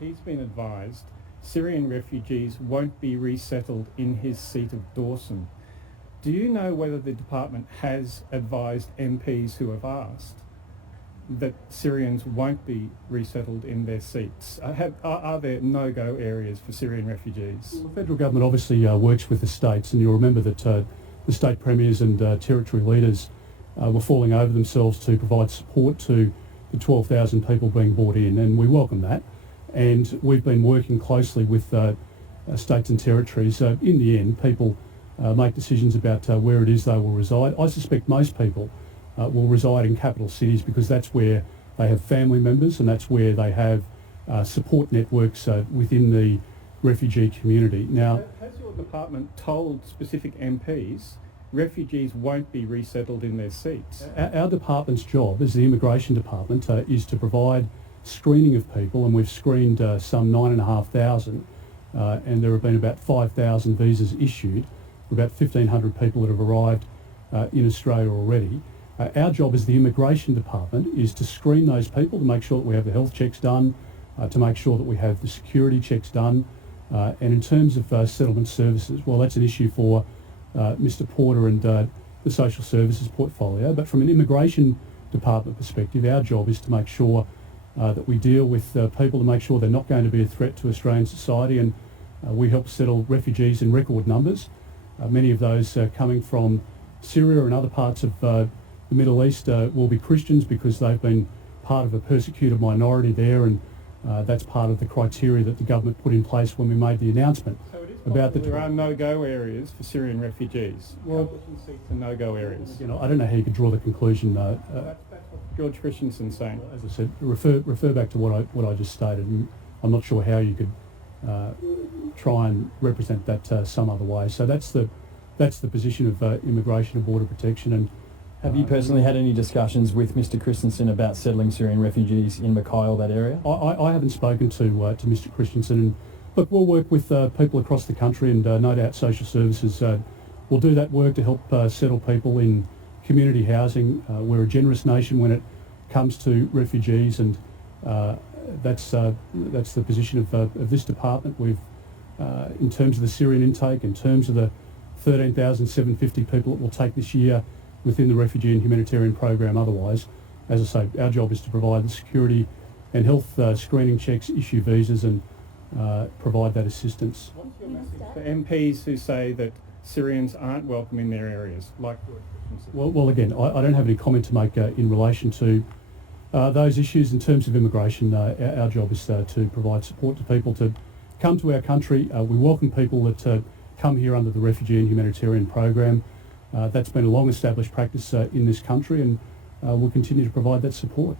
He's been advised Syrian refugees won't be resettled in his seat of Dawson. Do you know whether the department has advised MPs who have asked that Syrians won't be resettled in their seats? Are there no-go areas for Syrian refugees? Well, the federal government obviously works with the states, and you'll remember that the state premiers and territory leaders were falling over themselves to provide support to the 12,000 people being brought in, and we welcome that. And we've been working closely with states and territories. In the end, people make decisions about where it is they will reside. I suspect most people will reside in capital cities because that's where they have family members and that's where they have support networks within the refugee community. Now, has your department told specific MPs refugees won't be resettled in their seats? Our department's job as the Immigration Department is to provide screening of people, and we've screened some 9,500 and there have been about 5,000 visas issued for about 1,500 people that have arrived in Australia already. Our job as the Immigration Department is to screen those people, to make sure that we have the health checks done, to make sure that we have the security checks done. And in terms of settlement services, well, that's an issue for Mr Porter and the social services portfolio. But from an Immigration Department perspective, our job is to make sure that we deal with people to make sure they're not going to be a threat to Australian society, and we help settle refugees in record numbers. Many of those coming from Syria and other parts of the Middle East will be Christians because they've been part of a persecuted minority there, and that's part of the criteria that the government put in place when we made the announcement. So it is about there are no-go areas for Syrian refugees. Well, coalition seats are no-go areas. You know, I don't know how you could draw the conclusion. That's what George Christensen's saying. As I said, refer back to what I just stated. And I'm not sure how you could try and represent that some other way. So that's the position of Immigration and Border Protection. And have you personally had any discussions with Mr Christensen about settling Syrian refugees in Mackay or that area? I haven't spoken to Mr Christensen, and look, we'll work with people across the country, and no doubt social services will do that work to help settle people in community housing. We're a generous nation when it comes to refugees, and that's the position of this department. We've, in terms of the Syrian intake, in terms of the 13,750 people it will take this year within the refugee and humanitarian program. Otherwise, as I say, our job is to provide the security and health screening checks, issue visas, and provide that assistance. What's your message for MPs who say that Syrians aren't welcome in their areas, like George Christensen? Well, again, I don't have any comment to make in relation to those issues. In terms of immigration, our job is to provide support to people to come to our country. We welcome people that come here under the refugee and humanitarian program. That's been a long-established practice in this country, and we'll continue to provide that support.